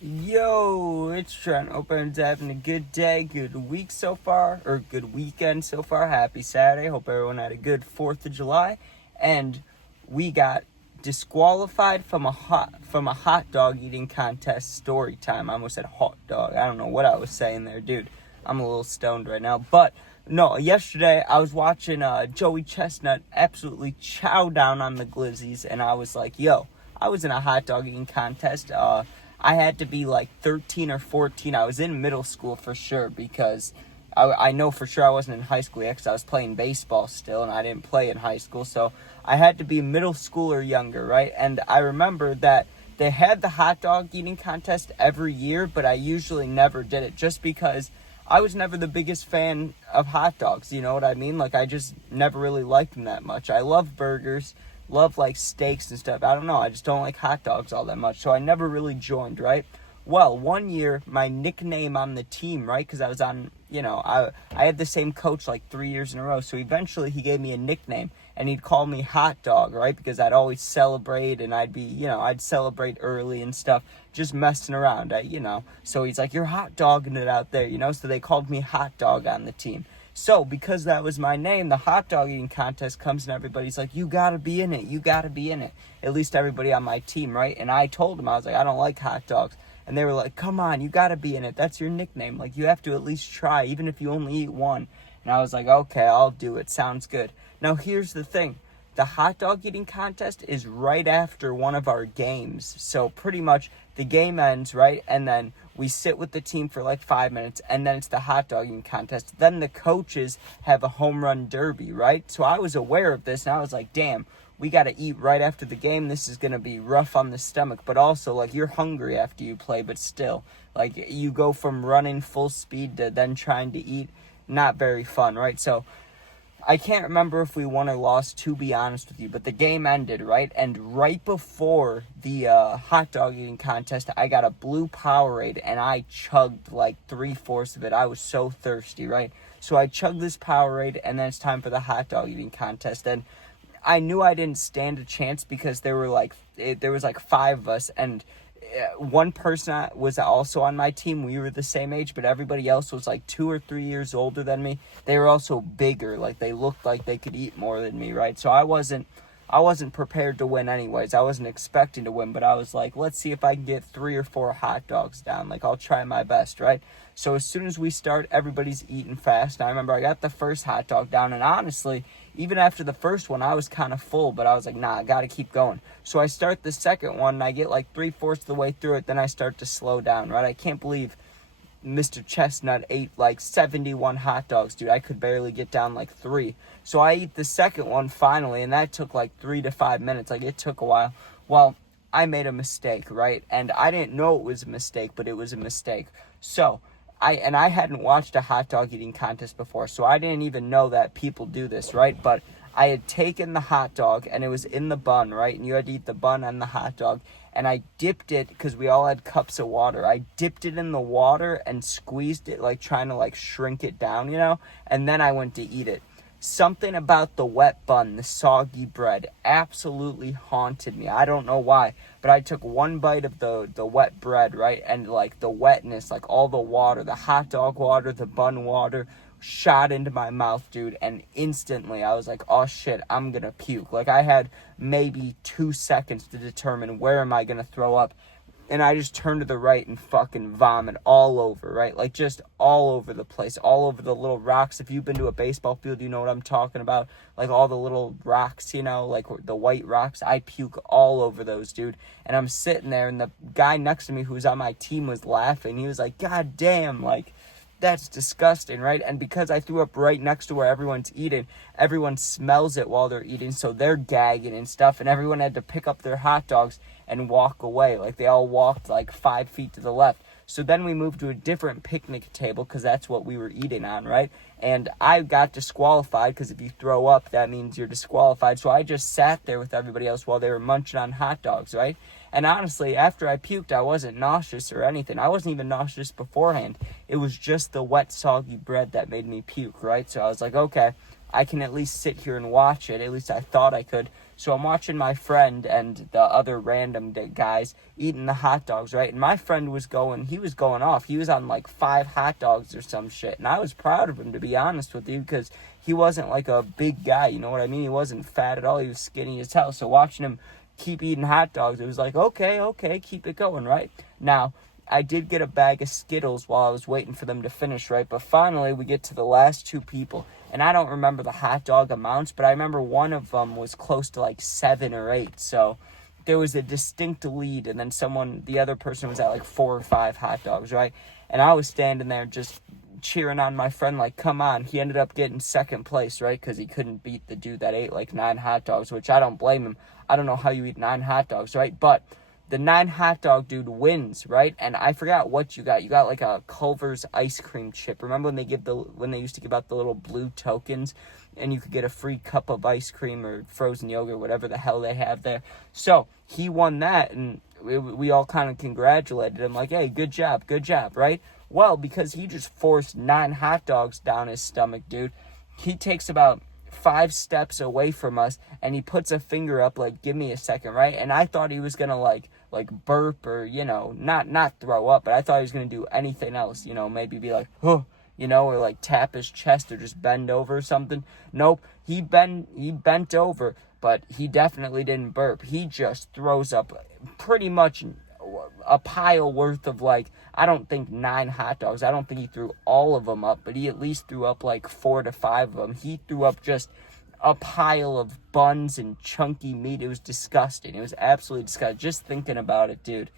Yo, it's Trent. Hope everyone's having a good day, good week so far, or good weekend so far. Happy Saturday. Hope everyone had a good 4th of July. And we got disqualified from a hot dog eating contest. Story time. I almost said hot dog. I don't know what I was saying there, dude. I'm a little stoned right now. But no, yesterday I was watching Joey Chestnut absolutely chow down on the glizzies, and I was like, yo, I was in a hot dog eating contest. I had to be like 13 or 14. I was in middle school for sure because I know for sure I wasn't in high school yet because I was playing baseball still and I didn't play in high school. So I had to be middle school or younger, right? And I remember that they had the hot dog eating contest every year, but I usually never did it just because I was never the biggest fan of hot dogs. You know what I mean? Like, I just never really liked them that much. I love burgers, love like steaks and stuff. I don't know. I just don't like hot dogs all that much. So I never really joined, right? Well, one year, my nickname on the team, right? Because I was on, I had the same coach like 3 years in a row. So eventually he gave me a nickname and he'd call me Hot Dog, right? Because I'd always celebrate and I'd celebrate early and stuff, just messing around, So he's like, you're hot dogging it out there, So they called me Hot Dog on the team. So, because that was my name, the hot dog eating contest comes and everybody's like, you gotta be in it, you gotta be in it. At least everybody on my team, right? And I told them, I was like, I don't like hot dogs. And they were like, come on, you gotta be in it. That's your nickname. Like, you have to at least try, even if you only eat one. And I was like, okay, I'll do it. Sounds good. Now, here's the thing. The hot dog eating contest is right after one of our games. So pretty much the game ends, right? And then we sit with the team for like 5 minutes, and then it's the hot dog eating contest. Then the coaches have a home run derby, right? So I was aware of this, and I was like, damn, we got to eat right after the game. This is going to be rough on the stomach. But also, like, you're hungry after you play, but still, like, you go from running full speed to then trying to eat. Not very fun, right? So I can't remember if we won or lost, to be honest with you, but the game ended, right? And right before the hot dog eating contest, I got a blue Powerade, and I chugged like 3/4 of it. I was so thirsty, right? So I chugged this Powerade, and then it's time for the hot dog eating contest. And I knew I didn't stand a chance because there was like 5 of us, and one person was also on my team. We were the same age, but everybody else was like 2 or 3 years older than me. They were also bigger. Like, they looked like they could eat more than me, right? So I wasn't prepared to win anyways. I wasn't expecting to win, but I was like, let's see if I can get 3 or 4 hot dogs down. Like, I'll try my best, right? So as soon as we start, everybody's eating fast. And I remember I got the first hot dog down, and honestly, even after the first one, I was kind of full, but I was like, nah, I got to keep going. So I start the second one, and I get like 3/4 of the way through it. Then I start to slow down, right? I can't believe Mr. Chestnut ate like 71 hot dogs, dude. I could barely get down like 3. So I eat the second one finally, and that took like 3 to 5 minutes. Like, it took a while. Well, I made a mistake, right? And I didn't know it was a mistake, but it was a mistake. So I hadn't watched a hot dog eating contest before, so I didn't even know that people do this, right? But I had taken the hot dog, and it was in the bun, right? And you had to eat the bun and the hot dog. And I dipped it, because we all had cups of water. I dipped it in the water and squeezed it, like trying to like shrink it down, And then I went to eat it. Something about the wet bun, the soggy bread, absolutely haunted me. I don't know why, but I took one bite of the wet bread, right? And like the wetness, like all the water, the hot dog water, the bun water, shot into my mouth, dude. And instantly I was like, oh shit, I'm gonna puke. Like, I had maybe 2 seconds to determine where am I gonna throw up. And I just turned to the right and fucking vomit all over, right? Like, just all over the place, all over the little rocks. If you've been to a baseball field, you know what I'm talking about. Like, all the little rocks, like the white rocks. I puke all over those, dude. And I'm sitting there, and the guy next to me who was on my team was laughing. He was like, God damn, like, that's disgusting, right? And because I threw up right next to where everyone's eating, everyone smells it while they're eating, so they're gagging and stuff, and everyone had to pick up their hot dogs and walk away. Like, they all walked like 5 feet to the left. So then we moved to a different picnic table, because that's what we were eating on, right? And I got disqualified, because if you throw up, that means you're disqualified. So I just sat there with everybody else while they were munching on hot dogs, right? And honestly, after I puked, I wasn't nauseous or anything. I wasn't even nauseous beforehand. It was just the wet, soggy bread that made me puke, right? So I was like, okay, I can at least sit here and watch it. At least I thought I could. So I'm watching my friend and the other random guys eating the hot dogs, right? And my friend was going off. He was on like 5 hot dogs or some shit. And I was proud of him, to be honest with you, because he wasn't like a big guy, you know what I mean? He wasn't fat at all. He was skinny as hell. So watching him keep eating hot dogs, it was like, okay, keep it going, right? Now, I did get a bag of Skittles while I was waiting for them to finish, right? But finally, we get to the last 2 people. And I don't remember the hot dog amounts, but I remember one of them was close to like 7 or 8. So there was a distinct lead. And then the other person was at like 4 or 5 hot dogs, right? And I was standing there just cheering on my friend like, come on. He ended up getting second place, right? Because he couldn't beat the dude that ate like 9 hot dogs, which I don't blame him. I don't know how you eat 9 hot dogs, right? But the 9 hot dog dude wins, right? And I forgot what you got. You got like a Culver's ice cream chip. Remember when they used to give out the little blue tokens and you could get a free cup of ice cream or frozen yogurt, whatever the hell they have there. So he won that, and we all kind of congratulated him like, hey, good job, right? Well, because he just forced 9 hot dogs down his stomach, dude, he takes about 5 steps away from us and he puts a finger up like, give me a second, right? And I thought he was gonna like burp or, you know, not throw up, but I thought he was gonna do anything else, you know, maybe be like, huh, you know, or like tap his chest or just bend over or something. Nope, he bent over, but he definitely didn't burp. He just throws up pretty much a pile worth of like, I don't think 9 hot dogs. I don't think he threw all of them up, but he at least threw up like 4 to 5 of them. He threw up just a pile of buns and chunky meat. It was disgusting. It was absolutely disgusting. Just thinking about it, dude.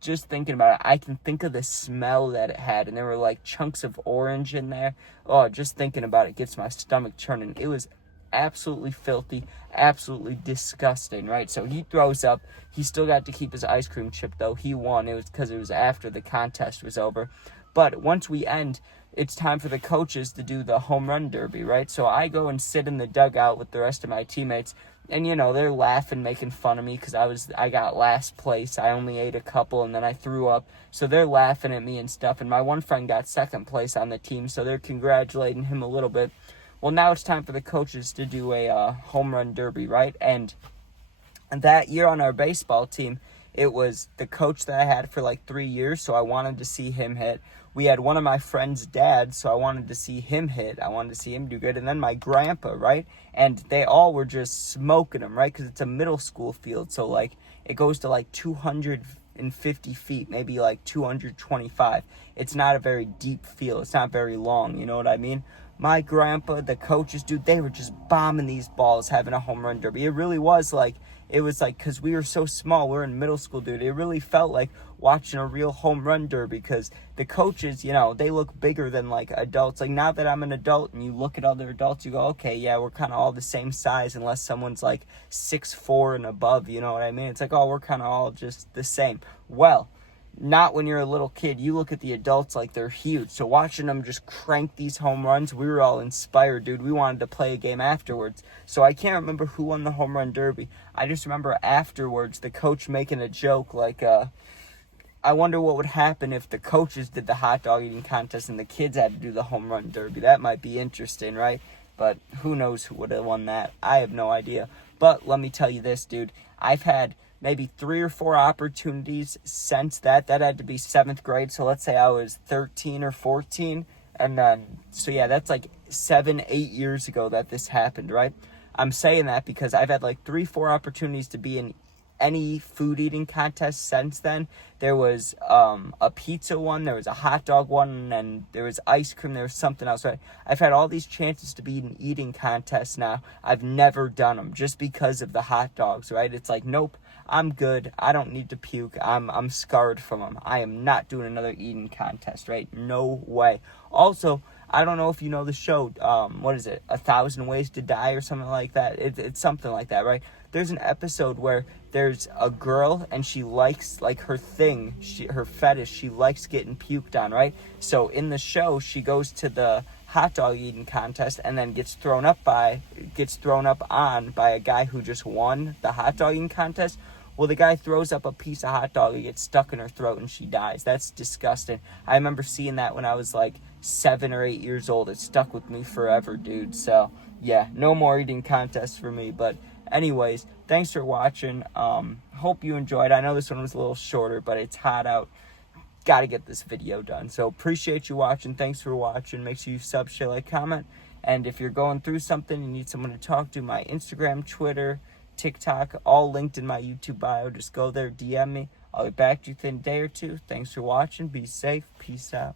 Just thinking about it, I can think of the smell that it had, and there were like chunks of orange in there. Oh, just thinking about it gets my stomach churning. It was absolutely filthy, absolutely disgusting, right? So he throws up. He still got to keep his ice cream chip, though. He won. It was because it was after the contest was over. But once we end, it's time for the coaches to do the home run derby, right? So I go and sit in the dugout with the rest of my teammates, and, you know, they're laughing, making fun of me because I got last place. I only ate a couple, and then I threw up. So they're laughing at me and stuff, and my one friend got second place on the team, so they're congratulating him a little bit. Well, now it's time for the coaches to do a home run derby, right? And that year on our baseball team, it was the coach that I had for like 3 years, so I wanted to see him hit. We had one of my friend's dads, so I wanted to see him hit. I wanted to see him do good. And then my grandpa, right? And they all were just smoking him, right? Because it's a middle school field, so like it goes to like 250 feet, maybe like 225. It's not a very deep field. It's not very long, you know what I mean? My grandpa, the coaches, dude, they were just bombing these balls, having a home run derby. It really was like, because we were so small, we were in middle school, dude. It really felt like watching a real home run derby because the coaches, you know, they look bigger than like adults. Like now that I'm an adult and you look at other adults, you go, okay, yeah, we're kind of all the same size unless someone's like 6'4" and above, you know what I mean? It's like, oh, we're kind of all just the same. Well, not when you're a little kid. You look at the adults like they're huge. So watching them just crank these home runs, we were all inspired, dude. We wanted to play a game afterwards. So I can't remember who won the home run derby. I just remember afterwards the coach making a joke like, I wonder what would happen if the coaches did the hot dog eating contest and the kids had to do the home run derby. That might be interesting, right? But who knows who would have won that. I have no idea. But let me tell you this, dude. I've had maybe 3 or 4 opportunities since that. That had to be 7th grade. So let's say I was 13 or 14. And then, so yeah, that's like 7, 8 years ago that this happened, right? I'm saying that because I've had like 3, 4 opportunities to be in any food eating contest since then. There was a pizza one, there was a hot dog one, and there was ice cream, there was something else. Right? I've had all these chances to be in eating contests now. I've never done them just because of the hot dogs, right? It's like, nope, I'm good. I don't need to puke. I'm scarred from them. I am not doing another eating contest, right? No way. Also, I don't know if you know the show, what is it, 1,000 Ways to Die or something like that. It's something like that, right? There's an episode where there's a girl and she likes, like, her thing, her fetish, she likes getting puked on, right? So in the show, she goes to the hot dog eating contest and then gets thrown up on by a guy who just won the hot dog eating contest. Well, the guy throws up a piece of hot dog, it gets stuck in her throat, and she dies. That's disgusting. I remember seeing that when I was like 7 or 8 years old. It stuck with me forever, dude. So, yeah, no more eating contests for me. But Anyways, thanks for watching. Hope you enjoyed. I know this one was a little shorter, but it's hot out. Got to get this video done. So appreciate you watching. Thanks for watching. Make sure you sub, share, like, comment. And if you're going through something, you need someone to talk to, my Instagram, Twitter, TikTok, all linked in my YouTube bio. Just go there, DM me. I'll get back to you within a day or two. Thanks for watching. Be safe. Peace out.